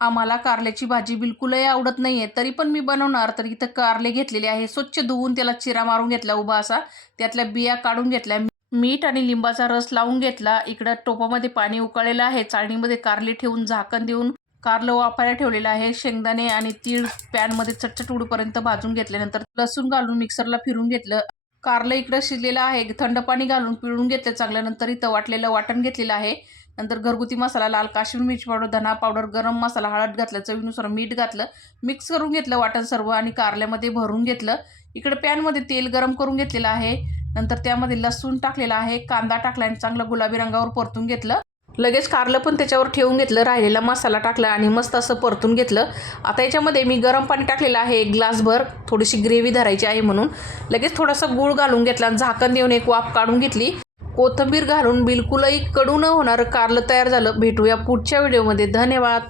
आम्हाला कारल्याची भाजी बिलकुलही आवडत नाहीये, तरी पण मी बनवणार. तर इथं कारले घेतलेले आहे, स्वच्छ धुवून त्याला चिरा मारून घेतला उभा असा, त्यातल्या बिया काढून घेतल्या, मीठ आणि लिंबाचा रस लावून घेतला. इकडं टोपामध्ये पाणी उकळलेलं आहे, चाळणीमध्ये कारले ठेवून झाकण देऊन कारलं वाफायला ठेवलेलं आहे. शेंगदाणे आणि तीळ पॅनमध्ये चटचट उडूपर्यंत भाजून घेतल्यानंतर लसूण घालून मिक्सरला फिरून घेतलं. कारलं इकडं शिजलेलं आहे, थंड पाणी घालून पिळून घेतलं चांगलं. नंतर इथं वाटलेलं वाटण घेतलेलं आहे. नंतर घरगुती मसाला, लाल काश्मीर मिरची पावडर, धना पावडर, गरम मसाला, हळद घातलं, चवीनुसार मीठ घातलं, मिक्स करून घेतलं वाटण सर्व आणि कारल्यामध्ये भरून घेतलं. इकडे पॅनमध्ये तेल गरम करून घेतलेलं आहे. नंतर त्यामध्ये लसूण टाकलेला आहे, कांदा टाकला आणि चांगलं गुलाबी रंगावर परतून घेतलं. लगेच कारलं पण त्याच्यावर ठेवून घेतलं, राहिलेला मसाला टाकला आणि मस्त असं परतून घेतलं. आता याच्यामध्ये मी गरम पाणी टाकलेलं आहे एक ग्लासभर, थोडीशी ग्रेव्ही धरायची आहे म्हणून. लगेच थोडासा गूळ घालून घेतला आणि झाकण देऊन एक वाफ काढून घेतली. कोथिंबीर घालून बिलकुलही कडू न होणारं कारलं तयार झालं. भेटूया पुढच्या व्हिडिओमध्ये. धन्यवाद.